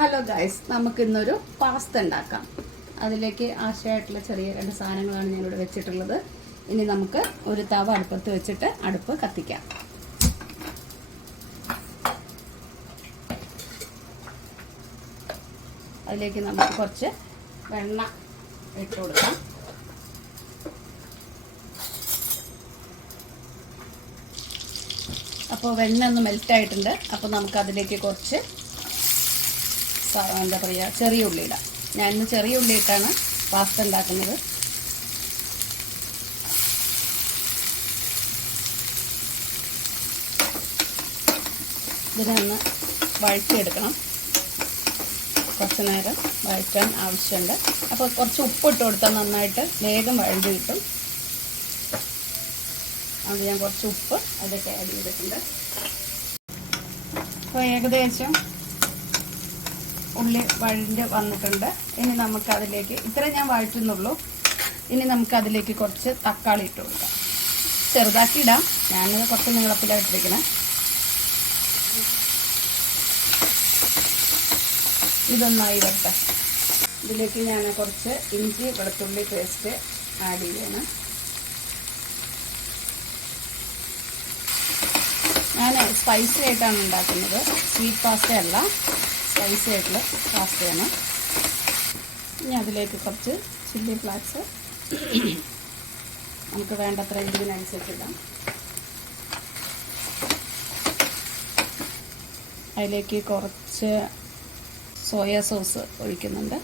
Hello guys, നമുക്കിന്നൊരു pasta ഉണ്ടാക്കാം. അതിലേക്ക് ആവശ്യമായിട്ടുള്ള ചെറിയ 2 സാധനങ്ങളാണ് ഞാനിവിടെ വെച്ചിട്ടുള്ളത്. ഇനി നമുക്ക് ഒരു തവ അടുപ്പത്ത് വെച്ചിട്ട് അടുപ്പ് കത്തിക്കാം. അതിലേക്ക് നമുക്ക് കുറച്ച് വെണ്ണ ഇട്ട് കൊടുക്കാം. അപ്പോൾ വെണ്ണ ഒന്ന് മെൽറ്റായിട്ടുണ്ട്. അപ്പോൾ നമുക്കതിലേക്ക് കുറച്ച് എന്താ പറയുക, ചെറിയ ഉള്ളി ഇടാം. ഞാനിന്ന് ചെറിയ ഉള്ളി ഇട്ടാണ് പാസ്ത ഉണ്ടാക്കുന്നത്. ഇതിനൊന്ന് വഴറ്റിയെടുക്കണം. കുറച്ച് നേരം വഴറ്റാൻ ആവശ്യമുണ്ട്. അപ്പോൾ കുറച്ച് ഉപ്പിട്ട് കൊടുത്താൽ നന്നായിട്ട് വേഗം വഴണ്ടി കിട്ടും. അത് ഞാൻ കുറച്ച് ഉപ്പ് അതൊക്കെ ആഡ് ചെയ്തിട്ടുണ്ട്. അപ്പോൾ ഏകദേശം ഉള്ളി വഴണ്ട് വന്നിട്ടുണ്ട്. ഇനി നമുക്കതിലേക്ക് ഇത്ര ഞാൻ വഴറ്റുന്നുള്ളൂ. ഇനി നമുക്കതിലേക്ക് കുറച്ച് തക്കാളി ഇട്ട് കൊടുക്കാം. ചെറുതാക്കി ഇടാം, ഞാനത് കുറച്ച് നീളത്തിലാണ് ഇട്ടിരിക്കണം. ഇതൊന്നായി വരട്ടെ. ഇതിലേക്ക് ഞാൻ കുറച്ച് ഇഞ്ചി വെളുത്തുള്ളി പേസ്റ്റ് ആഡ് ചെയ്യണം. ഞാൻ സ്പൈസി ആയിട്ടാണ് ഉണ്ടാക്കുന്നത്. സ്വീറ്റ് പാസ്ത അല്ല, സ്പൈസി ആയിട്ടുള്ള പാസ്തയാണ്. ഇനി അതിലേക്ക് കുറച്ച് ചില്ലി ഫ്ലാക്സ് നമുക്ക് വേണ്ടത്ര എരിവിനനുസരിച്ച് ഇടാം. അതിലേക്ക് കുറച്ച് സോയ സോസ് ഒഴിക്കുന്നുണ്ട്.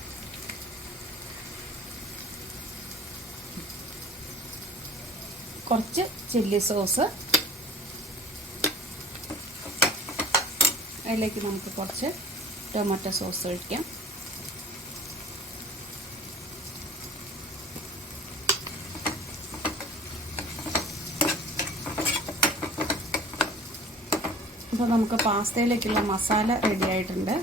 കുറച്ച് ചില്ലി സോസ്. അതിലേക്ക് നമുക്ക് കുറച്ച് ടൊമാറ്റോ സോസ് ഒഴിക്കാം. അപ്പോൾ നമുക്ക് പാസ്തയിലേക്കുള്ള മസാല റെഡി ആയിട്ടുണ്ട്.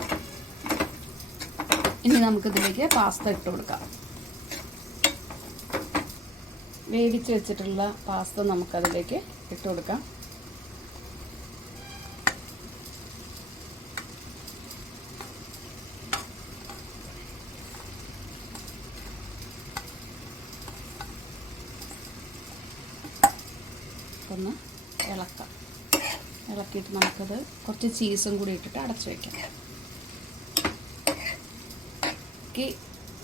ഇനി നമുക്കിതിലേക്ക് പാസ്ത ഇട്ട് കൊടുക്കാം. വേവിച്ച് വെച്ചിട്ടുള്ള പാസ്ത നമുക്കതിലേക്ക് ഇട്ട് കൊടുക്കാം. ഒന്ന് ഇളക്കാം. ഇളക്കിയിട്ട് നമുക്കത് കുറച്ച് ചീസും കൂടി ഇട്ടിട്ട് അടച്ചു വയ്ക്കാം.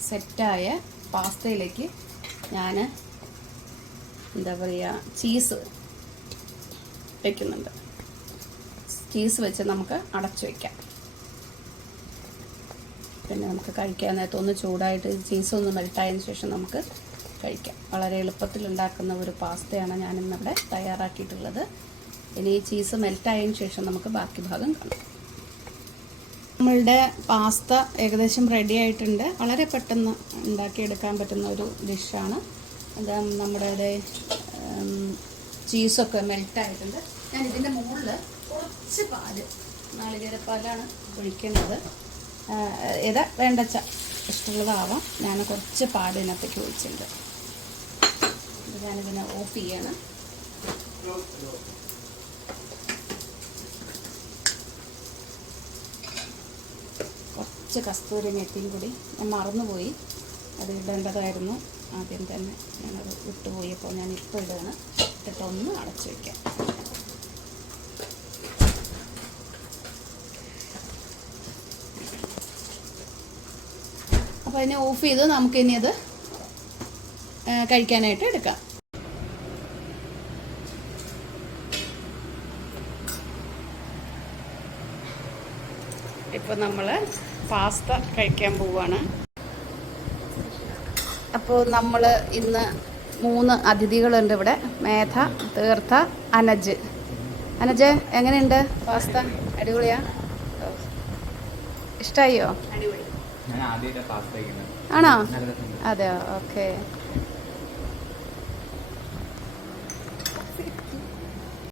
സെറ്റായ പാസ്തയിലേക്ക് ഞാൻ എന്താ പറയുക, ചീസ് വയ്ക്കുന്നുണ്ട്. ചീസ് വെച്ച് നമുക്ക് അടച്ചു വയ്ക്കാം. പിന്നെ നമുക്ക് കഴിക്കാൻ നേരത്തെ ഒന്ന് ചൂടായിട്ട് ചീസൊന്ന് മെൽട്ടായതിനു ശേഷം നമുക്ക് കഴിക്കാം. വളരെ എളുപ്പത്തിൽ ഉണ്ടാക്കുന്ന ഒരു പാസ്തയാണ് ഞാനിന്നിവിടെ തയ്യാറാക്കിയിട്ടുള്ളത്. ഇനി ഈ ചീസ് മെൽറ്റായതിനു ശേഷം നമുക്ക് ബാക്കി ഭാഗം കാണാം. നമ്മളുടെ പാസ്ത ഏകദേശം റെഡി ആയിട്ടുണ്ട്. വളരെ പെട്ടെന്ന് ഉണ്ടാക്കിയെടുക്കാൻ പറ്റുന്ന ഒരു ഡിഷാണ്. അത് നമ്മുടെ ചീസൊക്കെ മെൽറ്റായിട്ടുണ്ട്. ഞാൻ ഇതിൻ്റെ മുകളിൽ കുറച്ച് പാല്, നാളികേരപ്പാലാണ് ഒഴിക്കുന്നത്. ഏതാ വേണ്ടച്ച ഇഷ്ടമുള്ളതാവാം. ഞാൻ കുറച്ച് പാല് ഇതിനകത്തേക്ക് ഒഴിച്ചിട്ടുണ്ട്. ഞാനിതിനെ ഓഫ് ചെയ്യണം. കുറച്ച് കസ്തൂരി മെത്തിയും കൂടി ഞാൻ മറന്നുപോയി, അത് ഇടേണ്ടതായിരുന്നു ആദ്യം തന്നെ. ഞാനത് വിട്ടുപോയപ്പോൾ ഞാൻ ഇപ്പോൾ ഇടുകയാണ്. ഇട്ടിട്ടൊന്ന് അടച്ചു വയ്ക്കാം. അപ്പോൾ അതിനെ ഓഫ് ചെയ്ത് നമുക്കിനി അത് കഴിക്കാനായിട്ട് എടുക്കാം. ഇപ്പോൾ നമ്മൾ പാസ്ത കഴിക്കാൻ പോവുകയാണ്. അപ്പോൾ നമ്മൾ ഇന്ന് 3 അതിഥികളുണ്ട് ഇവിടെ. മേധ, തീർത്ഥ, അനജ്. അനജ്, എങ്ങനെയുണ്ട് പാസ്ത? അടിപൊളിയാ? ഇഷ്ടമായോ? ആണോ? അതെയോ? ഓക്കെ.